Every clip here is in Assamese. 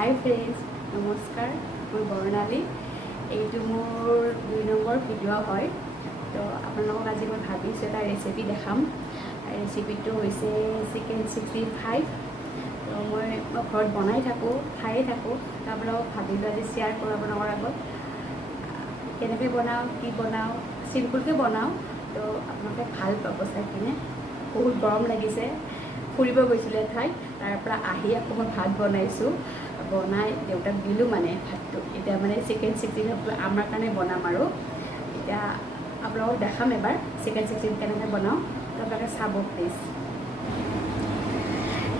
হাই ফ্ৰেণ্ডছ, নমস্কাৰ। মই বৰ্ণালী। এইটো মোৰ 2 নম্বৰ ভিডিঅ' হয়। তো আপোনালোকক আজি মই ভাবিছোঁ এটা ৰেচিপি দেখাম। ৰেচিপিটো হৈছে চিকেন 65। তো মই ঘৰত বনাই থাকোঁ, খায়ে থাকোঁ। আপোনালোকক ভাবিলোঁ আজি শ্বেয়াৰ কৰোঁ আপোনালোকৰ আগত। কেনেকৈ বনাওঁ, কি বনাওঁ, চিম্পুলকৈ বনাওঁ। তো আপোনালোকে ভাল পাব চাই কিনে। বহুত গৰম লাগিছে, ফুৰিব গৈছিলোঁ এঠাইত, তাৰ পৰা আহি আকৌ মই ভাত বনাইছোঁ। বনাই দেউতাক দিলোঁ মানে ভাতটো। এতিয়া মানে চিকেন 65 আমাৰ কাৰণে বনাম আৰু এতিয়া আপোনালোকক দেখাম এবাৰ চিকেন 65 কেনেকৈ বনাওঁ। আপোনালোকে চাব প্লিজ।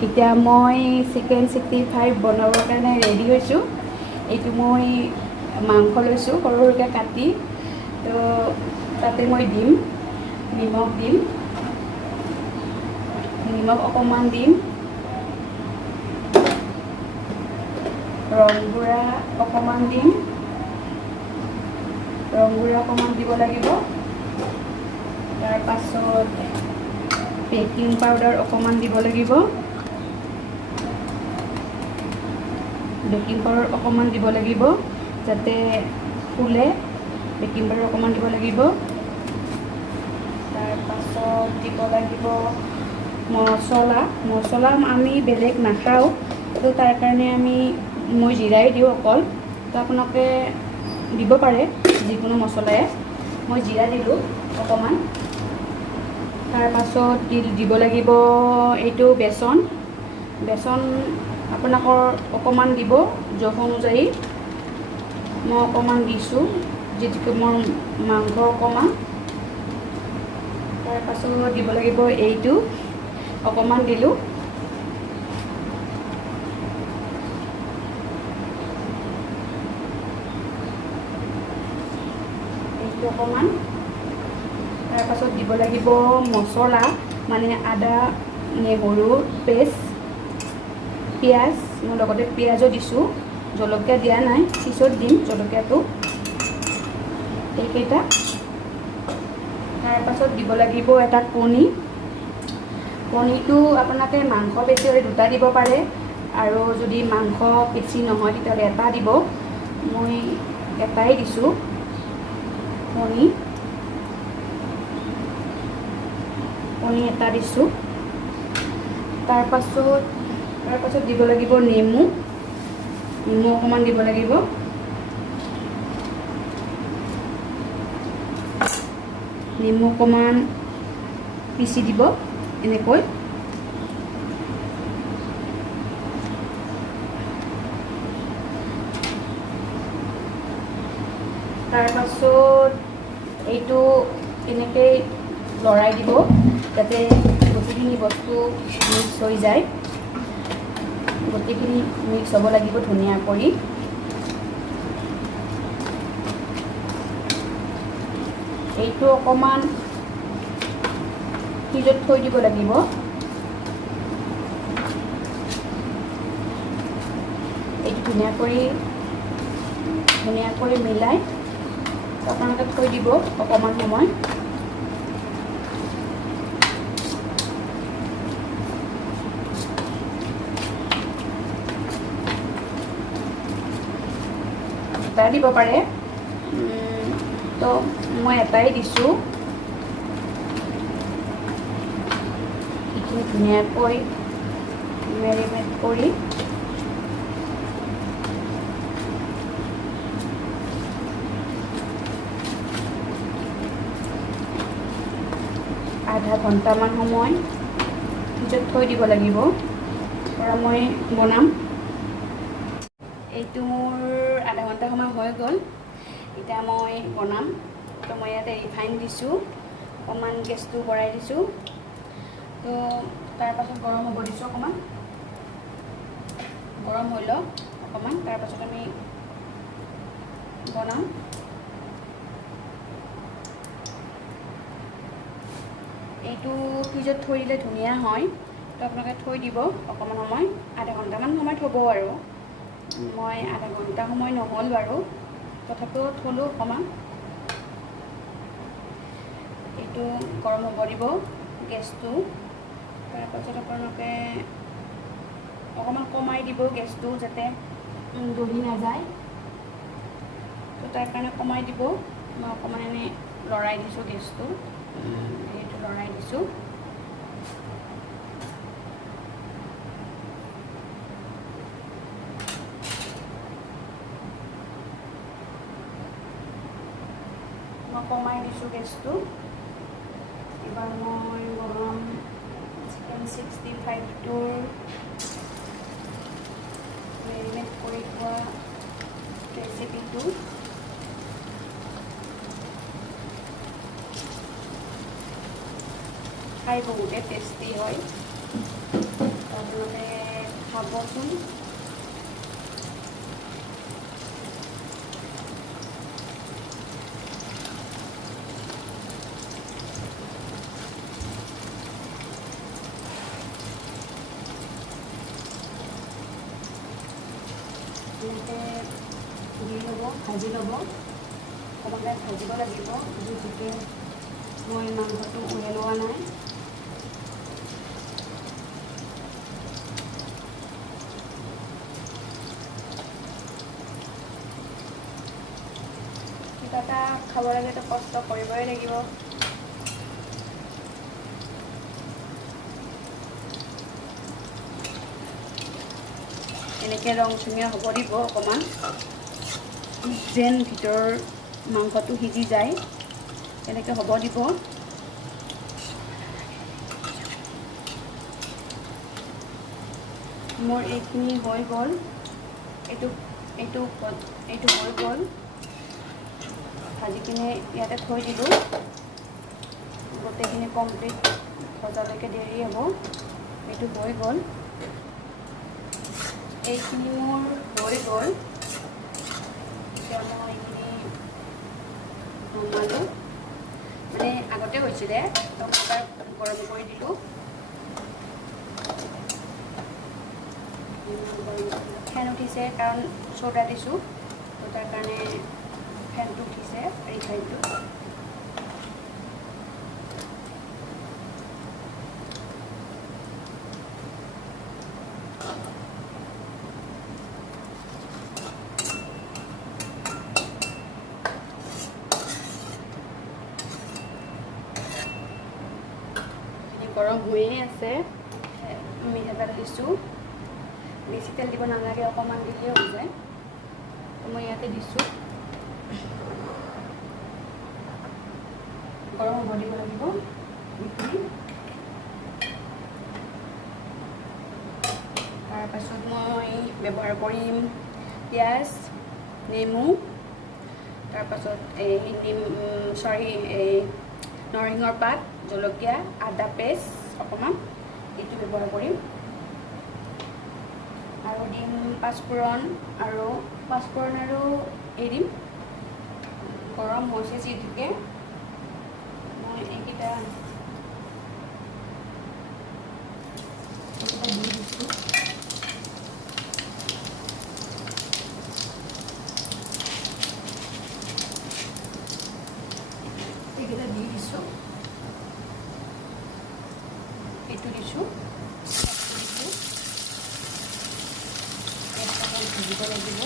এতিয়া মই চিকেন 65 বনাবৰ কাৰণে ৰেডি হৈছোঁ। এইটো মই মাংস লৈছোঁ সৰু সৰুকৈ কাটি। তো তাতে মই নিমখ দিম, নিমখ অকণমান দিম, ৰং গুড়া অকণমান দিম, ৰং গুড়া অকণমান দিব লাগিব। তাৰপাছত বেকিং পাউডাৰ অকণমান দিব লাগিব, বেকিং পাউডাৰ অকণমান দিব লাগিব যাতে ফুলে। বেকিং পাউডাৰ অকণমান দিব লাগিব। তাৰপাছত দিব লাগিব মছলা আমি বেলেগ নাখাওঁ, তো তাৰ কাৰণে মই জিৰাই দিওঁ অকল। তো আপোনালোকে দিব পাৰে যিকোনো মছলাই। মই জিৰা দিলোঁ অকণমান। তাৰপাছত দিব লাগিব এইটো বেচন আপোনালোকৰ অকণমান দিব জোখ অনুযায়ী। মই অকণমান দিছোঁ যিটো মোৰ মাংস অকণমান। তাৰপাছত দিব লাগিব এইটো অকণমান দিলোঁ। এইটো অকণমান। তাৰপাছত দিব লাগিব মছলা, মানে আদা নহৰু পেষ্ট, পিঁয়াজ। মই লগতে পিঁয়াজো দিছোঁ, জলকীয়া দিয়া নাই, পিছত দিম জলকীয়াটো। এইকেইটা। তাৰপাছত দিব লাগিব এটা কণীটো আপোনালোকে মাংস বেছি হ'লে 2টা দিব পাৰে, আৰু যদি মাংস বেছি নহয় তেতিয়াহ'লে 1টা দিব। মই 1টাই দিছোঁ কণী 1টা দিছোঁ। তাৰপাছত দিব লাগিব নেমু অকণমান দিব লাগিব। নেমু অকণমান পিচি দিব এনেকৈ। তাৰপাছত এইটো এনেকৈ লৰাই দিব যাতে গোটেইখিনি বস্তু মিক্স হৈ যায়। গোটেইখিনি মিক্স হ'ব লাগিব ধুনীয়া কৰি। এইটো অকণমান ফ্ৰিজত থৈ দিব লাগিব। এইটো ধুনীয়াকৈ মিলাই আপোনালোকে থৈ দিব অকণমান সময়। এটা দিব পাৰে, তো মই 1টাই দিছোঁ। এইখিনি ধুনীয়াকৈ মেৰিনেট কৰি আধা ঘণ্টামান সময় ফ্ৰিজত থৈ দিব লাগিব। পৰা মই বনাম। এইটো মোৰ আধা ঘণ্টা সময় হৈ গ'ল। এতিয়া মই বনাম। তো মই ইয়াতে ৰিফাইন দিছোঁ, অকণমান গেছটো বঢ়াই দিছোঁ। তো তাৰপাছত গৰম হ'ব দিছোঁ অকণমান। গৰম হৈ লওক অকণমান, তাৰপাছত আমি বনাম। এইটো ফ্ৰিজত থৈ দিলে ধুনীয়া হয়। তো আপোনালোকে থৈ দিব অকণমান সময়, আধা ঘণ্টামান সময় থ'ব আৰু। মই আধা ঘণ্টা সময় নহ'ল বাৰু, তথাপিও থ'লোঁ অকণমান। এইটো গৰম হ'ব দিব গেছটো। তাৰপাছত আপোনালোকে অকণমান কমাই দিব গেছটো যাতে দহি নাযায়। তো তাৰ কাৰণে কমাই দিব। মই অকণমান এনেই লৰাই দিছোঁ গেছটো, সেইটো লৰাই দিছোঁ। মই কমাই দিছোঁ গেছটো। এবাৰ মই বনাম চিকেন 65টোৰ মেৰিনেট কৰি থোৱা ৰেচিপিটো। খাই বহুতে টেষ্টি হয়, আপোনালোকে খাবচোন। এনেকৈ দি ল'ব, ভাজি ল'ব, অকণমান ভাজিব লাগিব। যিহেতুকে মই মাংসটো উলিয়াই লোৱা নাই। কিবা এটা খাব লাগেতো কষ্ট কৰিবই লাগিব। এনেকৈ ৰংচঙীয়া হ'ব দিব অকণমান, যেন ভিতৰৰ মাংসটো সিজি যায়, তেনেকৈ হ'ব দিব। মোৰ এইখিনি হৈ গ'ল, এইটো হৈ গ'ল। ভাজি কিনে ইয়াতে থৈ দিলোঁ। গোটেইখিনি কমপ্লিট ভজালৈকে দেৰি হ'ব। এইটো হৈ গ'ল, এইখিনি মোৰ হৈ গ'ল। এতিয়া মই এইখিনি নমালোঁ, মানে আগতে হৈছিলে, তো এবাৰ গৰম কৰি দিলোঁ। ফেন উঠিছে কাৰণ চ'ডা দিছোঁ, তো তাৰ কাৰণে ফেনটো উঠিছে ৰিফাইনটো। গৰম হৈয়ে আছে। মিঠাতেল দিছোঁ, বেছি তেল দিব নালাগে, অকণমান দিলেই হৈ যায়। মই ইয়াতে দিছোঁ। গৰম হ'ব দিব লাগিব। তাৰপাছত মই ব্যৱহাৰ কৰিম পিঁয়াজ, নেমু, তাৰপাছত এই নৰসিংহৰ পাত, জলকীয়া, আদা পেষ্ট অকণমান, এইটো ব্যৱহাৰ কৰিম। আৰু দিম পাঁচফোৰণ আৰু এৰি দিম। গৰম হৈছে যিহেতুকে মই এইকেইটা দি দিছোঁ। এইকেইটা দি দিছোঁ, এইটো দিছোঁ, ভাজিব লাগিব।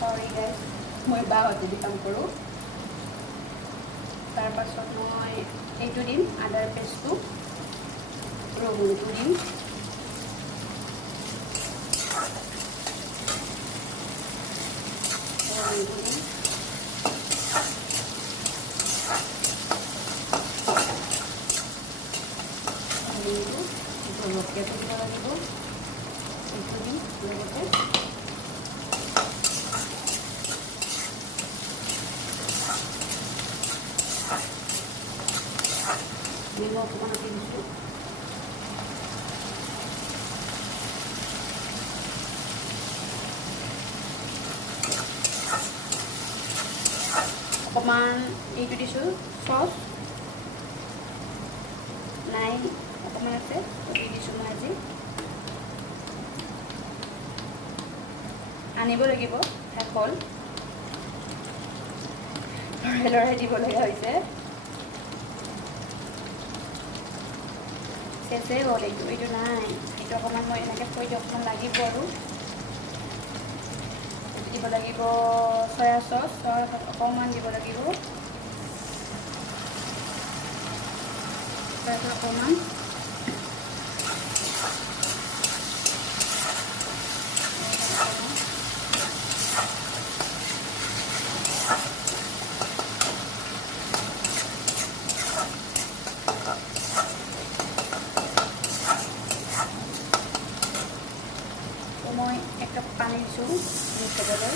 Sorry guys, মই বাহঁতে দি কাম কৰোঁ। তাৰপাছত মই এইটো দিম, আদাৰ পেষ্টটো, ৰহুনটো দিম। জলকীয়াটো দিব লাগিব, এইটো দিম লগতে। নেমু অকণমান দি দিছোঁ। অকণমান এইটো দিছোঁ, চচ নাই অকণমান আছে, দি দিছোঁ মই আজি। আনিব লাগিব, শেষ হ'ল। লৰাই দিবলগীয়া হৈছে। চেচে হ'ল এইটো নাই, এইটো অকণমান মই এনেকৈ থৈ দিওঁ, অকণমান লাগিব আৰু দিব লাগিব চয়া চচ অকণমান দিব লাগিব, চয়া চচ অকণমান, মই 1 কাপ পানী দিছোঁ মিক্স হ'বলৈ।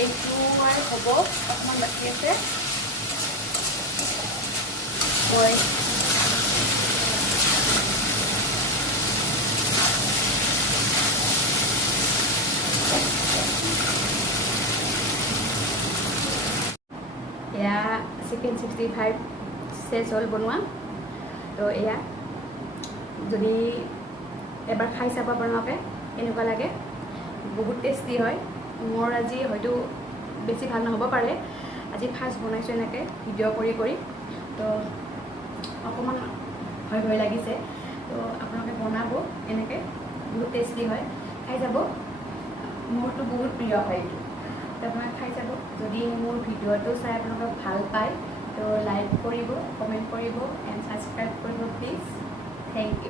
এইটো আৰু হ'ব, অকণমান বাকী আছে। মই এয়া চিকেন 65 চেচ হ'ল বনোৱা। তো এয়া যদি এবাৰ খাই চাব আপোনালোকে কেনেকুৱা লাগে, বহুত টেষ্টি হয়। মোৰ আজি হয়তো বেছি ভাল নহ'ব পাৰে, আজি ফাৰ্ষ্ট বনাইছোঁ এনেকৈ ভিডিঅ' কৰি তো অকণমান ভয় লাগিছে। তো আপোনালোকে বনাব এনেকৈ, বহুত টেষ্টি হয়, খাই যাব। মোৰতো বহুত প্ৰিয় হয় এইটো, তো আপোনালোকে খাই চাব। যদি মোৰ ভিডিঅ'টো চাই আপোনালোকে ভাল পায় তো লাইক কৰিব, কমেণ্ট কৰিব এণ্ড ছাবস্ক্ৰাইব কৰিব প্লিজ। Thank U.